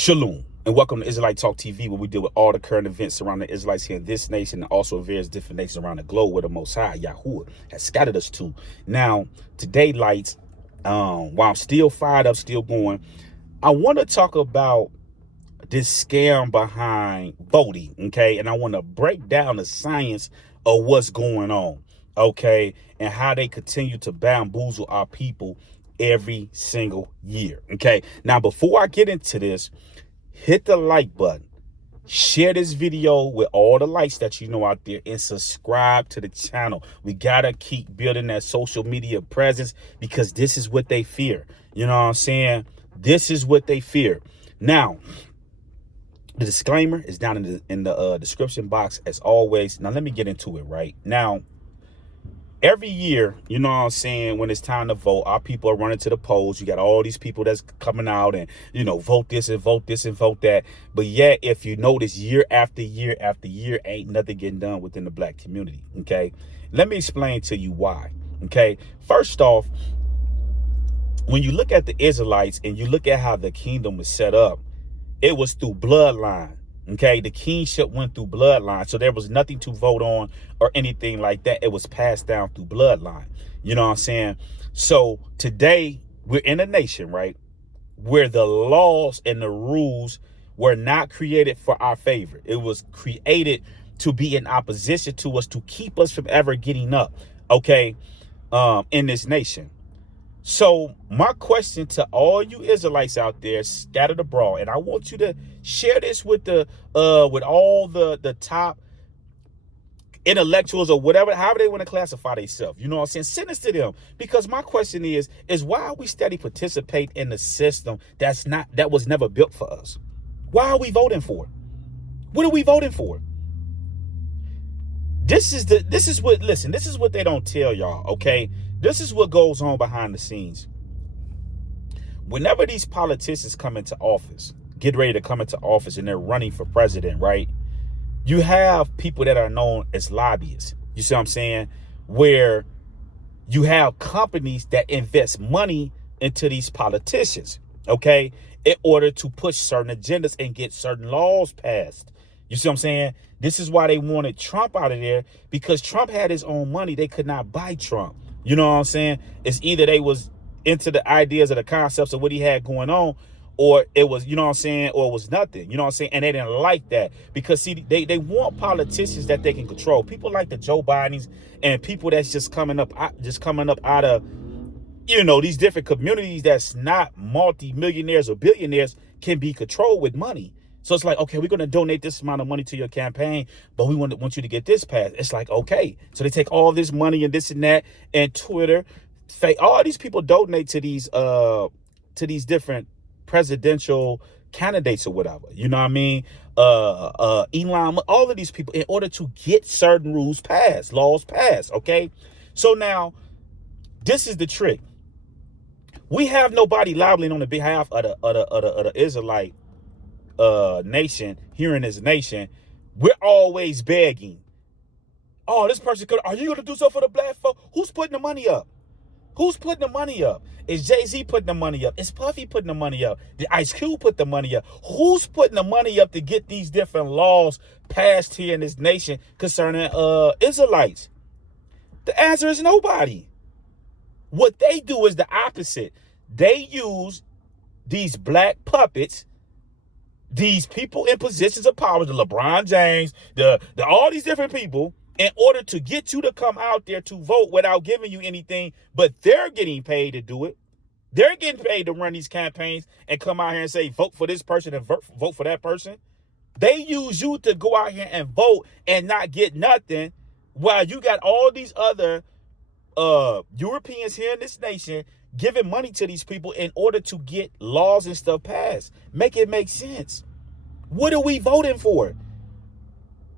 Shalom, and welcome to Israelite Talk TV, where we deal with all the current events surrounding the Israelites here in this nation and also various different nations around the globe where the Most High, Yahuwah, has scattered us to. Now, today, lights, while I'm still fired up, still going, I want to talk about this scam behind voting, okay? And I want to break down the science of what's going on, okay? And how they continue to bamboozle our people every single year, okay? Now, before I get into this, hit the like button, share this video with all the likes that you know out there, and subscribe to the channel. We gotta keep building that social media presence because this is what they fear. You know what I'm saying? This is what they fear. Now, the disclaimer is down in the description box as always. Now, let me get into it right now. Every year, you know what I'm saying, when it's time to vote, our people are running to the polls. You got all these people that's coming out and, you know, vote this and vote this and vote that. But yet, if you notice, year after year after year, ain't nothing getting done within the black community, okay? Let me explain to you why, okay? First off, when you look at the Israelites and you look at how the kingdom was set up, it was through bloodline. Okay, the kingship went through bloodline, so there was nothing to vote on or anything like that. It was passed down through bloodline. You know what I'm saying? So today we're in a nation, right, where the laws and the rules were not created for our favor. It was created to be in opposition to us, to keep us from ever getting up, okay, in this nation. So my question to all you Israelites out there scattered abroad, and I want you to share this with the with all the top intellectuals or whatever, however they want to classify themselves. You know what I'm saying? Send this to them, because my question is why are we steady participate in the system that was never built for us? Why are we voting for it? What are we voting for? This is what they don't tell y'all, okay? This is what goes on behind the scenes. Whenever these politicians come into office, get ready to come into office, and they're running for president, right? You have people that are known as lobbyists. You see what I'm saying? Where you have companies that invest money into these politicians, okay, in order to push certain agendas and get certain laws passed. You see what I'm saying? This is why they wanted Trump out of there, because Trump had his own money. They could not buy Trump. You know what I'm saying? It's either they was into the ideas or the concepts of what he had going on, or it was, you know what I'm saying, or it was nothing. You know what I'm saying? And they didn't like that, because see, they want politicians that they can control. People like the Joe Bidens and people that's just coming up out of, you know, these different communities that's not multi-millionaires or billionaires can be controlled with money. So it's like, okay, we're going to donate this amount of money to your campaign, but we want you to get this passed. It's like, okay. So they take all this money and this and that, and Twitter, all these people donate to these different presidential candidates or whatever. You know what I mean? Elon, all of these people, in order to get certain rules passed, laws passed, okay? So now, this is the trick. We have nobody lobbying on the behalf of the Israelite nation here in this nation. We're always begging. Oh, this person could. Are you going to do something for the black folk? Who's putting the money up? Who's putting the money up? Is Jay-Z putting the money up? Is Puffy putting the money up? Did Ice Cube put the money up? Who's putting the money up to get these different laws passed here in this nation concerning Israelites? The answer is nobody. What they do is the opposite. They use these black puppets, these people in positions of power, the LeBron James, the all these different people, in order to get you to come out there to vote without giving you anything, but they're getting paid to do it. They're getting paid to run these campaigns and come out here and say, vote for this person and vote for that person. They use you to go out here and vote and not get nothing, while you got all these other Europeans here in this nation giving money to these people in order to get laws and stuff passed. Make it make sense. What are we voting for?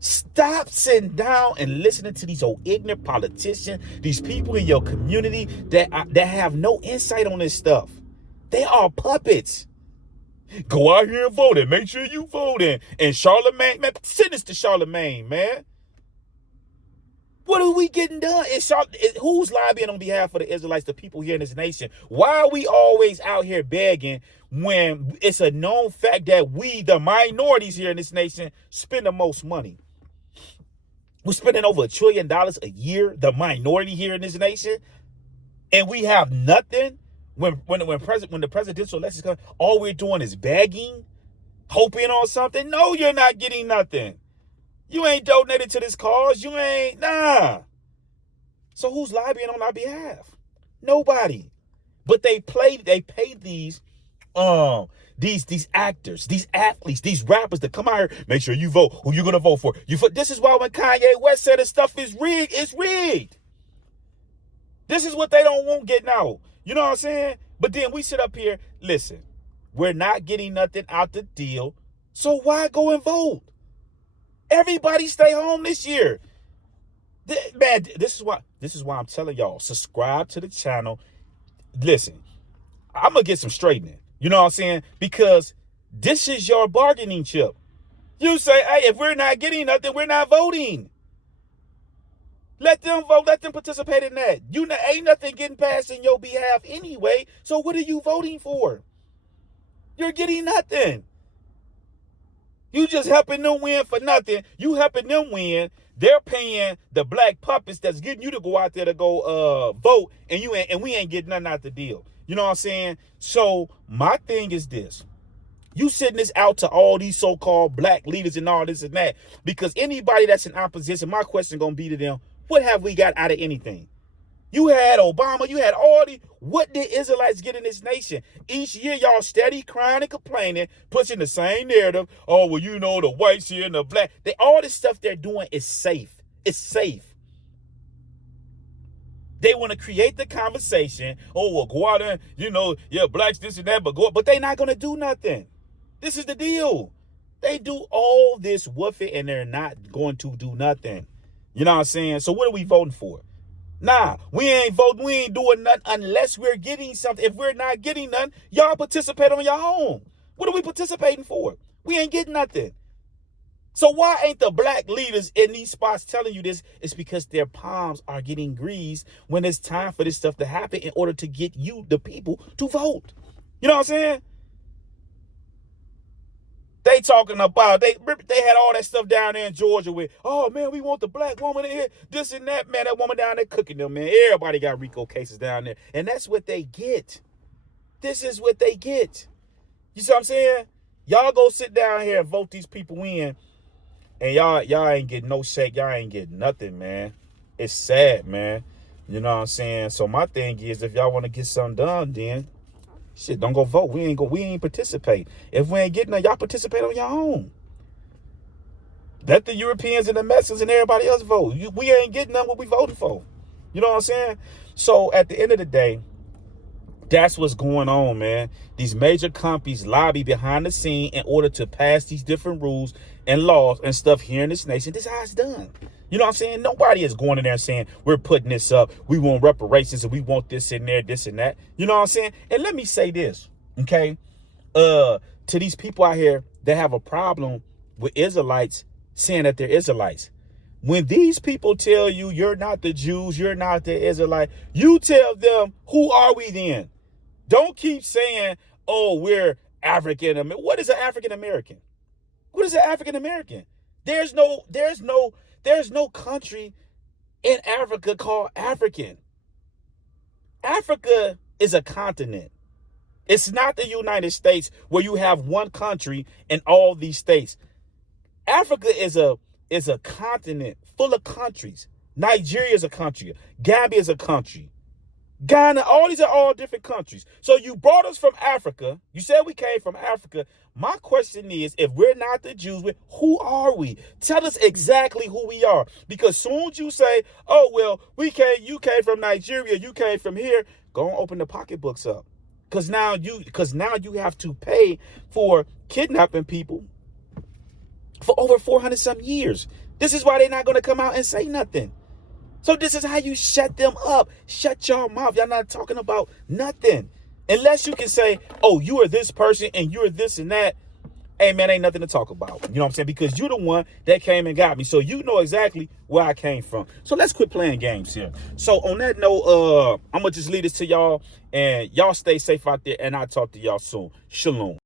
Stop sitting down and listening to these old ignorant politicians, these people in your community that have no insight on this stuff. They are puppets. Go out here and vote, and make sure you vote. And Charlemagne, man, send this to Charlemagne, man. What are we getting done? Who's lobbying on behalf of the Israelites, the people here in this nation? Why are we always out here begging when it's a known fact that we, the minorities here in this nation, spend the most money? We're spending over $1 trillion a year, the minority here in this nation, and we have nothing. When the presidential elections come, all we're doing is begging, hoping on something. No, you're not getting nothing. You ain't donated to this cause. You ain't, nah. So who's lobbying on our behalf? Nobody. But they pay these actors, these athletes, these rappers that come out here, make sure you vote. Who you gonna vote for? This is why when Kanye West said his stuff is rigged, it's rigged. This is what they don't want getting out. You know what I'm saying? But then we sit up here, listen, we're not getting nothing out the deal, so why go and vote? Everybody stay home this year. Man, this is why I'm telling y'all, subscribe to the channel. Listen, I'm going to get some straightening. You know what I'm saying? Because this is your bargaining chip. You say, hey, if we're not getting nothing, we're not voting. Let them vote. Let them participate in that. Ain't nothing getting passed in your behalf anyway. So what are you voting for? You're getting nothing. You just helping them win for nothing. You helping them win. They're paying the black puppets that's getting you to go out there to go vote, and we ain't getting nothing out the deal. You know what I'm saying? So my thing is this. You sending this out to all these so-called black leaders and all this and that, because anybody that's in opposition, my question gonna be to them, what have we got out of anything? You had Obama, you had all the, what did Israelites get in this nation? Each year, y'all steady crying and complaining, pushing the same narrative. Oh, well, you know, the whites here and the black. All this stuff they're doing is safe. It's safe. They want to create the conversation. Oh, well, go out there, yeah, blacks, this and that, but they're not going to do nothing. This is the deal. They do all this woofing and they're not going to do nothing. You know what I'm saying? So what are we voting for? Nah, we ain't voting. We ain't doing nothing unless we're getting something. If we're not getting nothing, y'all participate on your own. What are we participating for? We ain't getting nothing. So why ain't the black leaders in these spots telling you this? It's because their palms are getting greased when it's time for this stuff to happen in order to get you, the people, to vote. You know what I'm saying? They talking about, they had all that stuff down there in Georgia with, oh, man, we want the black woman in here, this and that. Man, that woman down there cooking them, man. Everybody got RICO cases down there. And that's what they get. This is what they get. You see what I'm saying? Y'all go sit down here and vote these people in, and y'all ain't getting no shake. Y'all ain't getting nothing, man. It's sad, man. You know what I'm saying? So my thing is, if y'all want to get something done, then shit, don't go vote. We ain't participate. If we ain't getting none, y'all participate on your own. Let the Europeans and the Mexicans and everybody else vote. We ain't getting none what we voted for. You know what I'm saying? So at the end of the day, that's what's going on, man. These major companies lobby behind the scene in order to pass these different rules and laws and stuff here in this nation. This is how it's done. You know what I'm saying? Nobody is going in there and saying, we're putting this up. We want reparations and we want this in there, this and that. You know what I'm saying? And let me say this, okay? To these people out here that have a problem with Israelites saying that they're Israelites. When these people tell you you're not the Jews, you're not the Israelite, you tell them, who are we then? Don't keep saying, oh, we're African American. What is an African American? What is an African American? There's no country in Africa called African. Africa is a continent. It's not the United States where you have one country and all these states. Africa is a continent full of countries. Nigeria is a country. Gambia is a country. Ghana, all these are all different countries. So you brought us from Africa. You said we came from Africa. My question is, if we're not the Jews, who are we? Tell us exactly who we are. Because soon as you say, oh, well, you came from Nigeria, you came from here, go and open the pocketbooks up. Because now you have to pay for kidnapping people for over 400 some years. This is why they're not going to come out and say nothing. So this is how you shut them up. Shut your mouth. Y'all not talking about nothing. Unless you can say, oh, you are this person and you're this and that. hey man, ain't nothing to talk about. You know what I'm saying? Because you the one that came and got me. So you know exactly where I came from. So let's quit playing games here. So on that note, I'm gonna just leave this to y'all, and y'all stay safe out there, and I'll talk to y'all soon. Shalom.